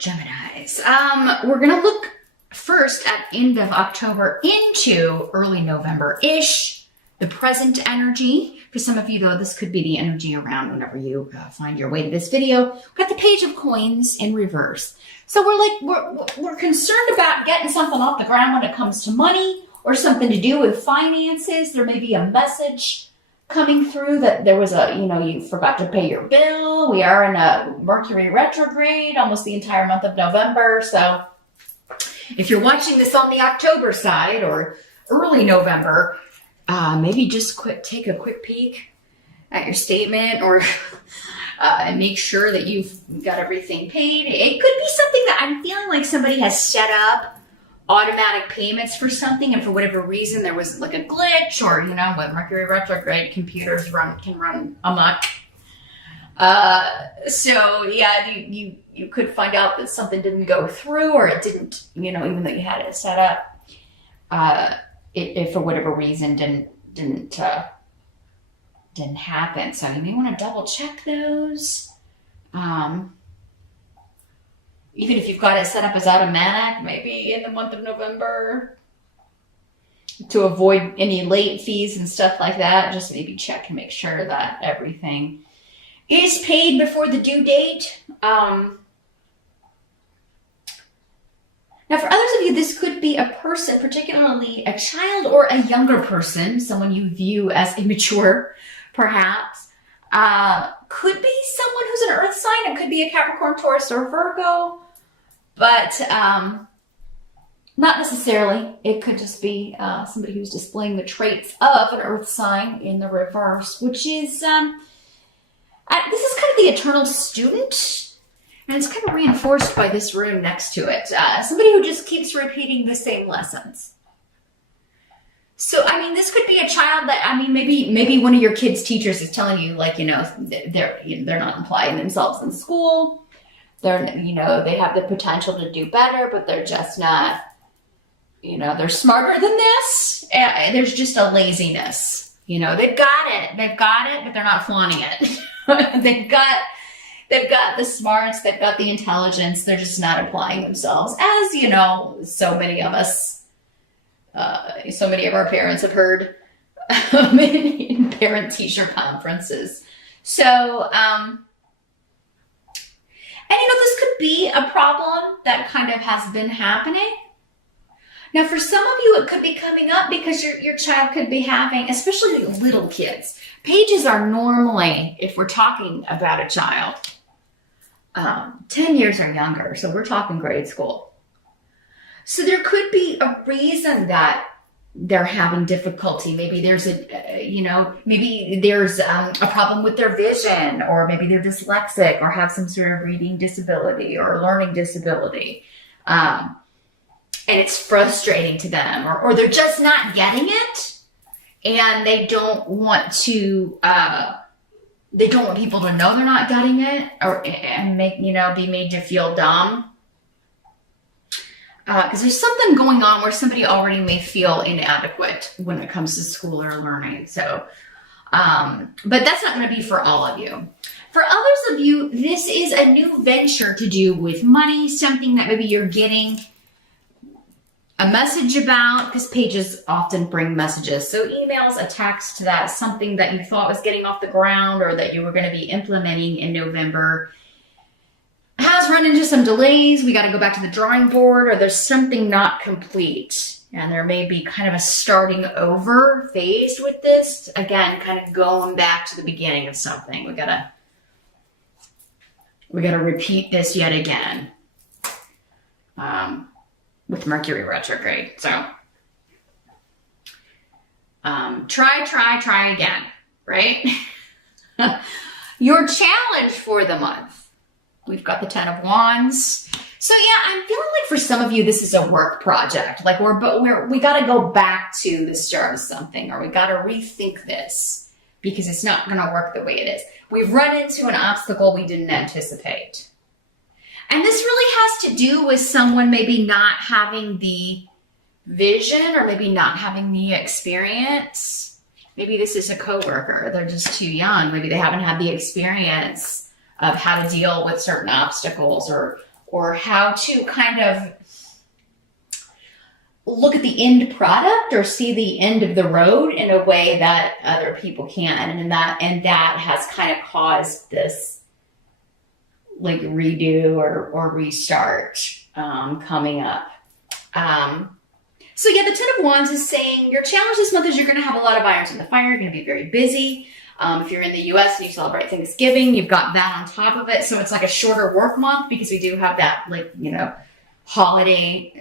Geminis. We're going to look first at end of October into early November-ish, the present energy. For some of you, though, this could be the energy around whenever you find your way to this video. We've got the Page of Coins in reverse. So we're concerned about getting something off the ground when it comes to money or something to do with finances. There may be a message coming through that there was you forgot to pay your bill. We are in a Mercury retrograde almost the entire month of November. So if you're watching this on the October side or early November, maybe just take a quick peek at your statement or and make sure that you've got everything paid. It could be something that I'm feeling like somebody has set up automatic payments for something, and for whatever reason there was like a glitch, or with Mercury retrograde, computers can run amok. So yeah, you could find out that something didn't go through, or it didn't, even though you had it set up, it for whatever reason didn't happen. So you may want to double check those. Even if you've got it set up as automatic, maybe in the month of November, to avoid any late fees and stuff like that, just maybe check and make sure that everything is paid before the due date. Now, for others of you, this could be a person, particularly a child or a younger person, someone you view as immature, perhaps. Could be someone who's an earth sign. It could be a Capricorn, Taurus, or Virgo, but not necessarily. It could just be somebody who's displaying the traits of an earth sign in the reverse, which is, this is kind of the eternal student, and it's kind of reinforced by this rune next to it. Somebody who just keeps repeating the same lessons. So, this could be a child that, maybe one of your kids' teachers is telling you, they're not applying themselves in school. They have the potential to do better, but they're just not, they're smarter than this. There's just a laziness. They've got it, but they're not flaunting it. They've got the smarts, they've got the intelligence. They're just not applying themselves, as, so many of us. So many of our parents have heard in parent-teacher conferences. So, this could be a problem that kind of has been happening. Now, for some of you, it could be coming up because your child could be having, especially little kids. Pages are normally, if we're talking about a child, 10 years or younger. So we're talking grade school. So there could be a reason that they're having difficulty. Maybe there's a problem with their vision, or maybe they're dyslexic or have some sort of reading disability or learning disability. And it's frustrating to them, or they're just not getting it, and they don't want people to know they're not getting it, and be made to feel dumb. Because there's something going on where somebody already may feel inadequate when it comes to school or learning. So, but that's not going to be for all of you. For others of you, this is a new venture to do with money, something that maybe you're getting a message about, because pages often bring messages. So emails, a text to that, something that you thought was getting off the ground or that you were going to be implementing in November has run into some delays. We got to go back to the drawing board, or there's something not complete. And there may be kind of a starting over phase with this. Again, kind of going back to the beginning of something. We gotta repeat this yet again. With Mercury retrograde. So try again, right? Your challenge for the month. We've got the 10 of Wands. So yeah, I'm feeling like for some of you, this is a work project. Like we got to go back to the start of something, or we got to rethink this because it's not going to work the way it is. We've run into an obstacle we didn't anticipate. And this really has to do with someone maybe not having the vision, or maybe not having the experience. Maybe this is a coworker. They're just too young. Maybe they haven't had the experience of how to deal with certain obstacles, or or how to kind of look at the end product or see the end of the road in a way that other people can. And that has kind of caused this like redo or restart coming up. So yeah, the Ten of Wands is saying your challenge this month is you're going to have a lot of irons in the fire. You're going to be very busy. If you're in the US and you celebrate Thanksgiving, you've got that on top of it. So it's like a shorter work month because we do have that, like, you know, holiday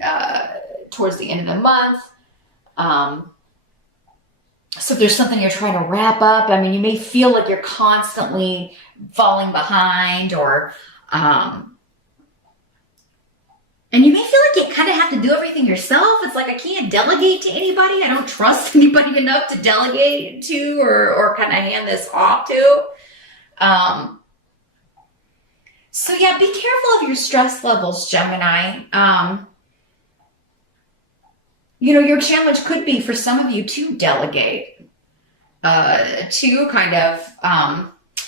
towards the end of the month. So if there's something you're trying to wrap up, I mean, you may feel like you're constantly falling behind, or and you may feel like you kind of have to do everything yourself. It's like, I can't delegate to anybody. I don't trust anybody enough to delegate to or kind of hand this off to. So yeah, be careful of your stress levels, Gemini. You know, your challenge could be for some of you to delegate, to kind of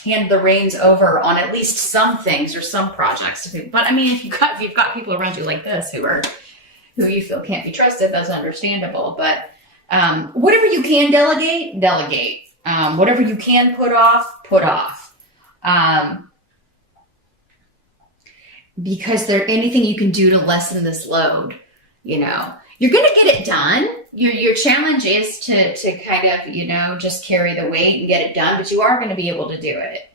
hand the reins over on at least some things or some projects to people. But I mean, if you've got people around you like this who you feel can't be trusted, that's understandable. But whatever you can delegate, delegate. Whatever you can put off, put off. Because anything you can do to lessen this load, you know, you're going to get it done. Your challenge is to kind of, you know, just carry the weight and get it done, but you are going to be able to do it.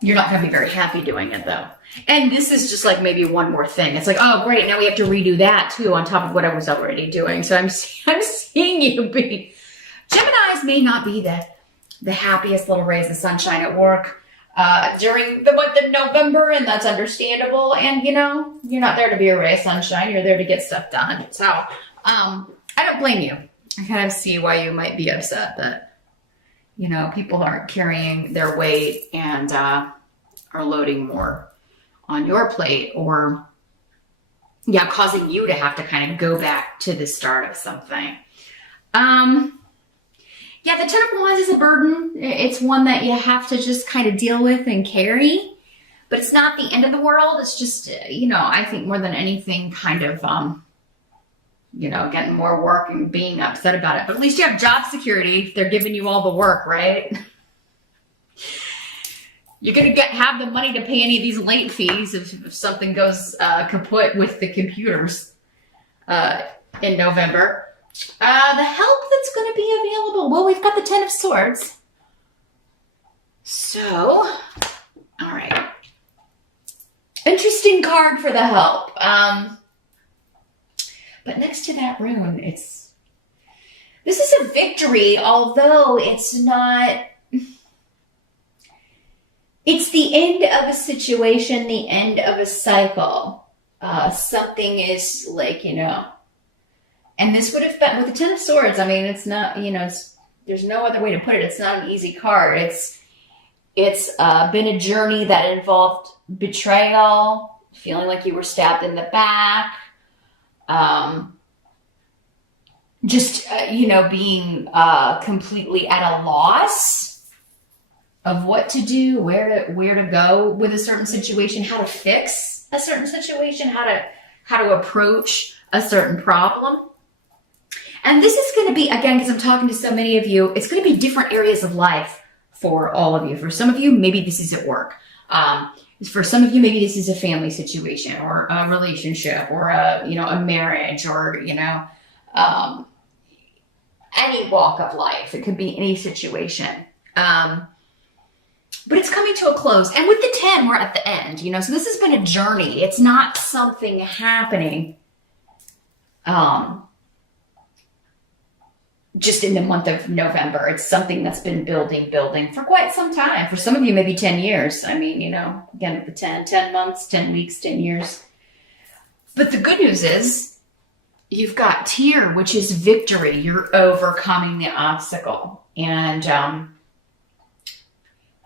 You're not going to be very happy doing it though. And this is just like maybe one more thing. It's like, oh great, now we have to redo that too on top of what I was already doing. So I'm seeing you be, Geminis may not be the happiest little rays of sunshine at work during the month of November, and that's understandable. And you know, you're not there to be a ray of sunshine, you're there to get stuff done. So I don't blame you. I kind of see why you might be upset that, you know, people aren't carrying their weight and are loading more on your plate, or yeah, causing you to have to kind of go back to the start of something. Yeah, the Ten of Wands is a burden. It's one that you have to just kind of deal with and carry, but it's not the end of the world. It's just, you know, I think more than anything kind of, you know, getting more work and being upset about it. But at least you have job security. They're giving you all the work, right? You're going to have the money to pay any of these late fees if something goes kaput with the computers in November. The help that's going to be available. Well, we've got the Ten of Swords. So, all right. Interesting card for the help. But next to that rune, this is a victory, although it's not, it's the end of a situation, the end of a cycle. Something is like, you know, and this would have been, with the Ten of Swords, I mean, it's not, you know, there's no other way to put it. It's not an easy card. It's been a journey that involved betrayal, feeling like you were stabbed in the back, you know, being completely at a loss of what to do, where to go with a certain situation, how to fix a certain situation, how to approach a certain problem. And this is going to be, again, because I'm talking to so many of you, it's going to be different areas of life for all of you. For some of you, maybe this is at work. For some of you, maybe this is a family situation or a relationship or a marriage, or, you know, any walk of life. It could be any situation. But it's coming to a close. And with the 10, we're at the end, you know, so this has been a journey. It's not something happening just in the month of November. It's something that's been building for quite some time. For some of you, maybe 10 years. I mean, you know, again, with the 10 months, 10 weeks, 10 years. But the good news is you've got Tear, which is victory. You're overcoming the obstacle and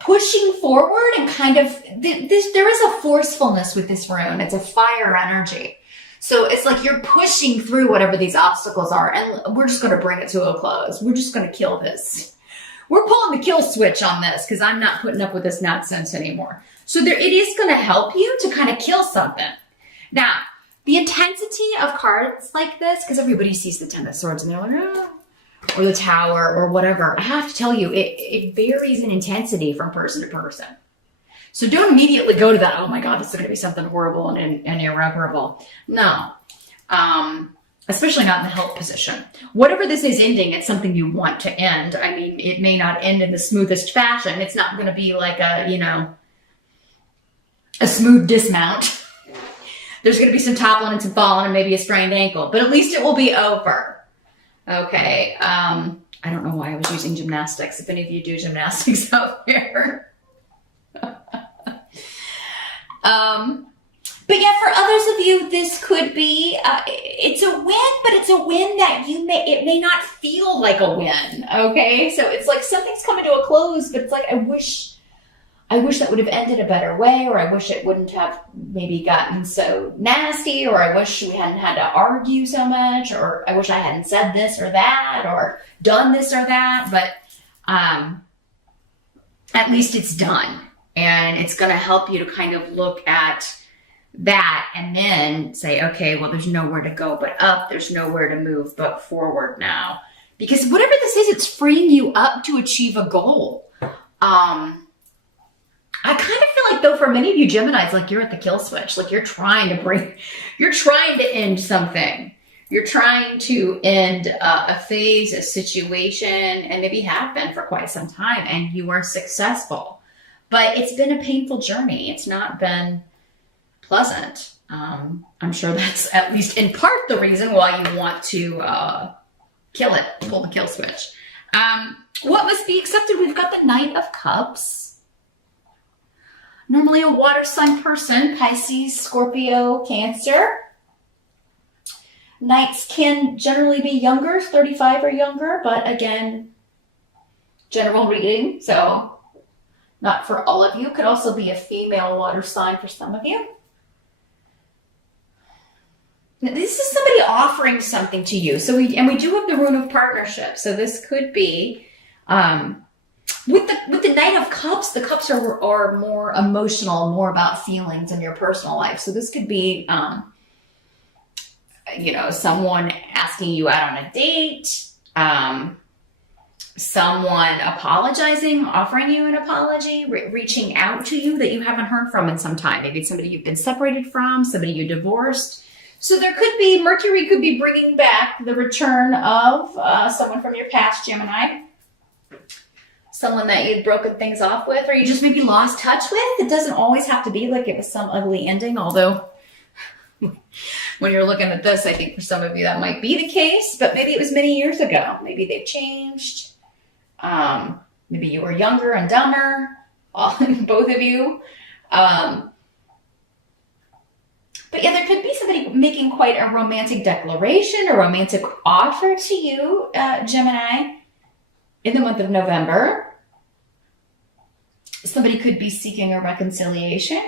pushing forward, and kind of, there is a forcefulness with this rune. It's a fire energy. So it's like you're pushing through whatever these obstacles are, and we're just going to bring it to a close. We're just going to kill this. We're pulling the kill switch on this because I'm not putting up with this nonsense anymore. So it is going to help you to kind of kill something. Now, the intensity of cards like this, because everybody sees the Ten of Swords and they're like, oh, or the Tower or whatever. I have to tell you, it varies in intensity from person to person. So don't immediately go to that, oh my God, this is going to be something horrible and irreparable. No. Especially not in the health position. Whatever this is ending, it's something you want to end. I mean, it may not end in the smoothest fashion. It's not going to be like a smooth dismount. There's going to be some toppling and some falling and maybe a sprained ankle, but at least it will be over. Okay. I don't know why I was using gymnastics. If any of you do gymnastics out there. But yeah, for others of you, this could be, it's a win, but it's a win that it may not feel like a win. Okay. So it's like something's coming to a close, but it's like, I wish that would have ended a better way, or I wish it wouldn't have maybe gotten so nasty, or I wish we hadn't had to argue so much, or I wish I hadn't said this or that, or done this or that, but at least it's done. And it's going to help you to kind of look at that and then say, okay, well, there's nowhere to go but up. There's nowhere to move but forward now. Because whatever this is, it's freeing you up to achieve a goal. I kind of feel like, though, for many of you Geminis, like you're at the kill switch. Like you're trying to end something. You're trying to end a phase, a situation, and maybe have been for quite some time, and you are successful. But it's been a painful journey. It's not been pleasant. I'm sure that's at least in part the reason why you want to kill it, pull the kill switch. What must be accepted? We've got the Knight of Cups. Normally a water sign person, Pisces, Scorpio, Cancer. Knights can generally be younger, 35 or younger, but again, general reading, so not for all of you. Could also be a female water sign for some of you. Now, this is somebody offering something to you. So we do have the rune of partnership. So this could be with the Knight of Cups. The cups are more emotional, more about feelings in your personal life. So this could be someone asking you out on a date. Someone apologizing, offering you an apology, reaching out to you that you haven't heard from in some time. Maybe it's somebody you've been separated from, somebody you divorced. So there could be, Mercury could be bringing back the return of someone from your past, Gemini. Someone that you'd broken things off with, or you just maybe lost touch with. It doesn't always have to be like it was some ugly ending, although when you're looking at this, I think for some of you that might be the case, but maybe it was many years ago. Maybe they've changed. Maybe you were younger and dumber, both of you. But yeah, there could be somebody making quite a romantic declaration, a romantic offer to you, Gemini, in the month of November. Somebody could be seeking a reconciliation.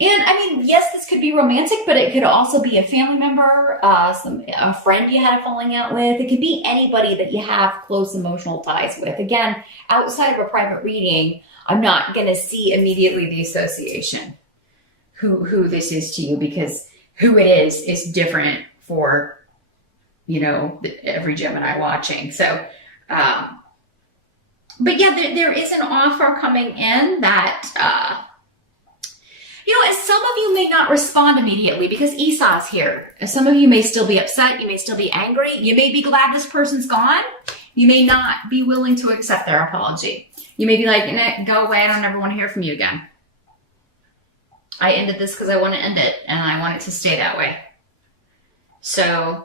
And I mean, yes, this could be romantic, but it could also be a family member, a friend you had a falling out with. It could be anybody that you have close emotional ties with. Again, outside of a private reading, I'm not going to see immediately the association, who this is to you, because who it is different for, every Gemini watching. So, but yeah, there is an offer coming in that, as some of you may not respond immediately because Esau's here. Some of you may still be upset. You may still be angry. You may be glad this person's gone. You may not be willing to accept their apology. You may be like, go away. I don't ever want to hear from you again. I ended this because I want to end it, and I want it to stay that way. So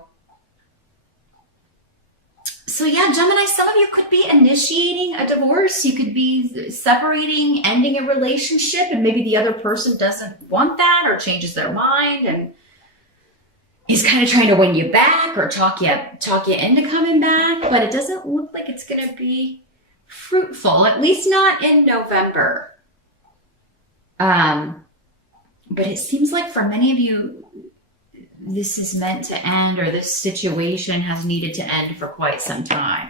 yeah, Gemini, some of you could be initiating a divorce. You could be separating, ending a relationship, and maybe the other person doesn't want that or changes their mind and is kind of trying to win you back or talk you into coming back, but it doesn't look like it's going to be fruitful, at least not in November. But it seems like for many of you, this is meant to end, or this situation has needed to end for quite some time.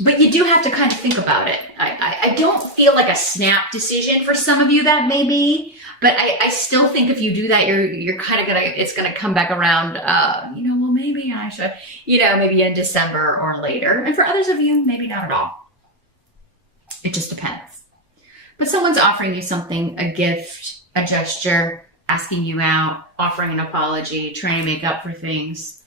But you do have to kind of think about it. I don't feel like a snap decision for some of you that may be, but I still think if you do that, you're kind of it's gonna come back around, well, maybe I should, maybe in December or later. And for others of you, maybe not at all. It just depends. But someone's offering you something, a gift, a gesture, asking you out, offering an apology, trying to make up for things.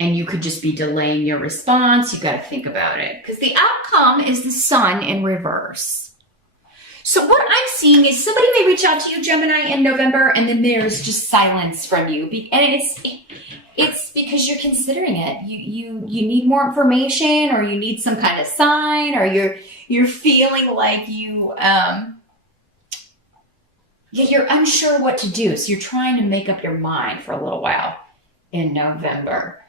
And you could just be delaying your response. You got to think about it, because the outcome is the Sun in reverse. So what I'm seeing is somebody may reach out to you, Gemini, in November, and then there's just silence from you. And it's because you're considering it. You need more information, or you need some kind of sign, or you're feeling like you're unsure what to do. So you're trying to make up your mind for a little while in November.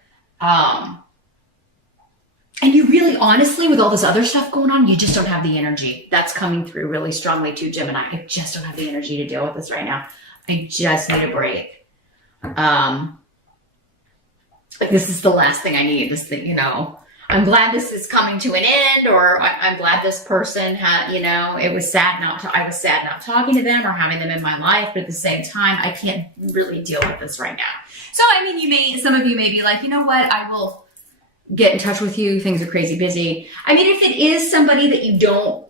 And you really, honestly, with all this other stuff going on, you just don't have the energy. That's coming through really strongly too, Gemini. I just don't have the energy to deal with this right now. I just need a break. Like, this is the last thing I need. This thing, I'm glad this is coming to an end, or I'm glad this person had, I was sad not talking to them or having them in my life, but at the same time, I can't really deal with this right now. So, some of you may be like, you know what, I will get in touch with you. Things are crazy busy. If it is somebody that you don't,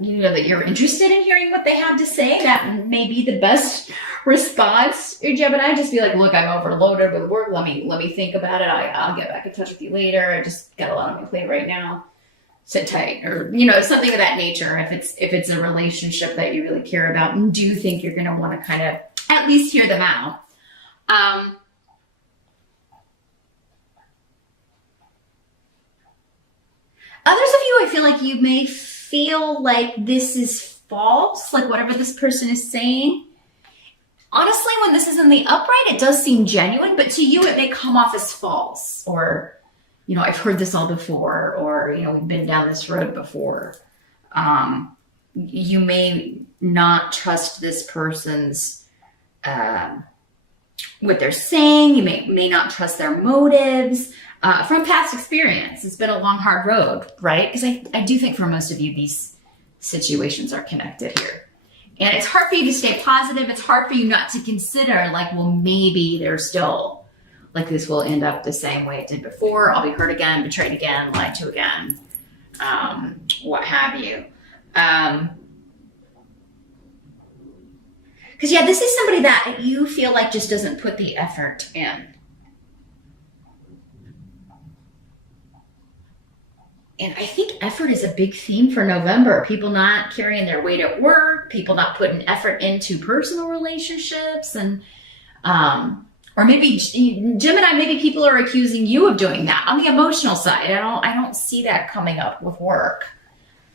that you're interested in hearing what they have to say, that may be the best response, Gemini. Just be like, look, I'm overloaded with work. Let me think about it. I'll get back in touch with you later. I just got a lot on my plate right now. Sit tight, or something of that nature. If it's a relationship that you really care about and do think you're going to want to kind of at least hear them out. Others of you, I feel like you may feel like this is false, like whatever this person is saying. Honestly, when this is in the upright, it does seem genuine, but to you, it may come off as false, or, I've heard this all before, or, we've been down this road before. You may not trust this person's, what they're saying. You may not trust their motives. From past experience, it's been a long, hard road, right? Because I do think for most of you, these situations are connected here. And it's hard for you to stay positive. It's hard for you not to consider, like, well, maybe they're still, like, this will end up the same way it did before. I'll be hurt again, betrayed again, lied to again, what have you. Because, this is somebody that you feel like just doesn't put the effort in. And I think effort is a big theme for November. People not carrying their weight at work, people not putting effort into personal relationships, and or maybe Gemini, maybe people are accusing you of doing that on the emotional side. I don't see that coming up with work.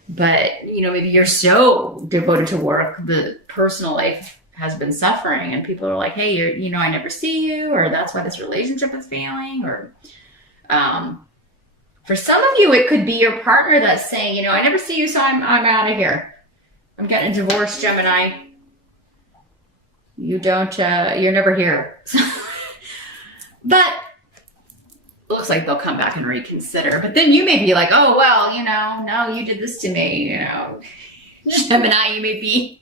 But maybe you're so devoted to work, the personal life has been suffering, and people are like, hey, I never see you, or that's why this relationship is failing, or for some of you, it could be your partner that's saying, I never see you, so I'm out of here. I'm getting a divorce, Gemini. You don't, you're never here. But it looks like they'll come back and reconsider. But then you may be like, oh, well, no, you did this to me, Gemini, you may be,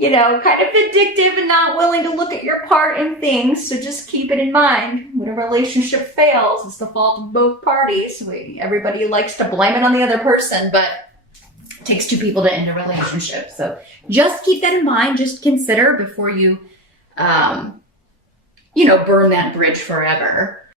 kind of vindictive and not willing to look at your part in things. So just keep it in mind. When a relationship fails, it's the fault of both parties. Everybody likes to blame it on the other person, but it takes two people to end a relationship. So just keep that in mind. Just consider before you, burn that bridge forever.